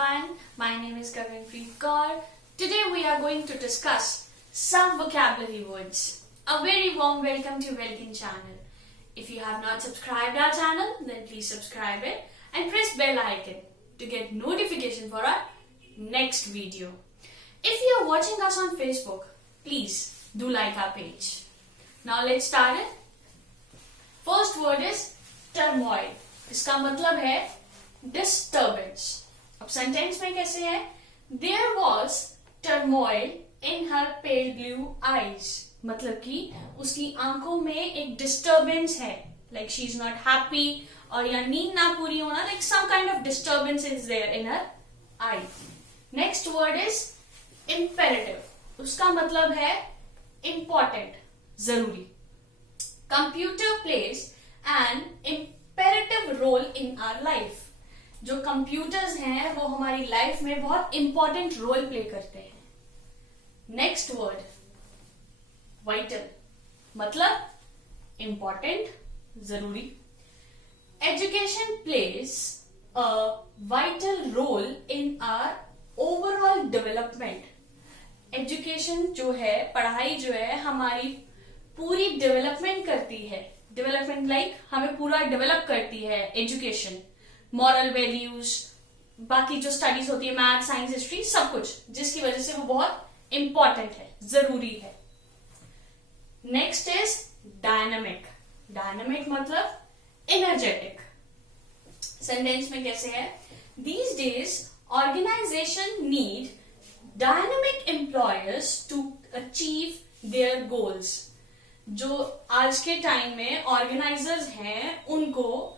everyone, my name is Kavinpreet Kaur. Today we are going to discuss some vocabulary words. A very warm welcome to Welkin channel. If you have not subscribed our channel, then please subscribe it and press bell icon to get notification for our next video. If you are watching us on Facebook, please do like our page. Now let's start it. First word is turmoil. इसका मतलब है disturbance. अब sentence में कैसे है? There was turmoil in her pale blue eyes. मतलब कि उसकी आंखों में एक disturbance है. Like she is not happy और या नींद ना पूरी होना. Like some kind of disturbance is there in her eye. Next word is imperative. उसका मतलब है important, जरूरी. Computer plays an imperative role in our life. जो कंप्यूटर्स हैं वो हमारी लाइफ में बहुत इंपॉर्टेंट रोल प्ले करते हैं. नेक्स्ट वर्ड वाइटल, मतलब इंपॉर्टेंट, जरूरी. Education plays a vital role in our overall development. Education जो है, पढ़ाई जो है, हमारी पूरी डेवलपमेंट करती है. डेवलपमेंट लाइक हमें पूरा डेवलप करती है एजुकेशन. मॉरल वैल्यूज, बाकी जो स्टडीज होती है, मैथ, साइंस, हिस्ट्री, सब कुछ, जिसकी वजह से वो बहुत इंपॉर्टेंट है, जरूरी है. Next is dynamic. डायनामिक मतलब एनर्जेटिक. सेंटेंस में कैसे है? These days organisation need dynamic employers to achieve their goals. जो आज के टाइम में ऑर्गेनाइजर्स हैं, उनको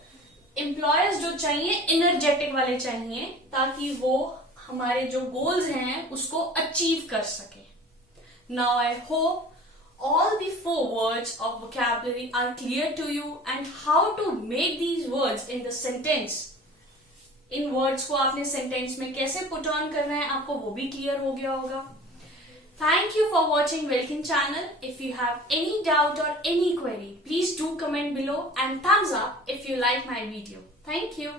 एम्प्लॉयर्स जो चाहिए एनर्जेटिक वाले चाहिए, ताकि वो हमारे जो गोल्स हैं उसको अचीव कर सके. Now I hope all the 4 words of vocabulary are clear to you and how to make these words in the sentence. In words को आपने सेंटेंस में कैसे पुट ऑन करना है, आपको वो भी क्लियर हो गया होगा. Thank you for watching Welkin channel. If you have any doubt or any query, please do comment below and thumbs up if you like my video. Thank you.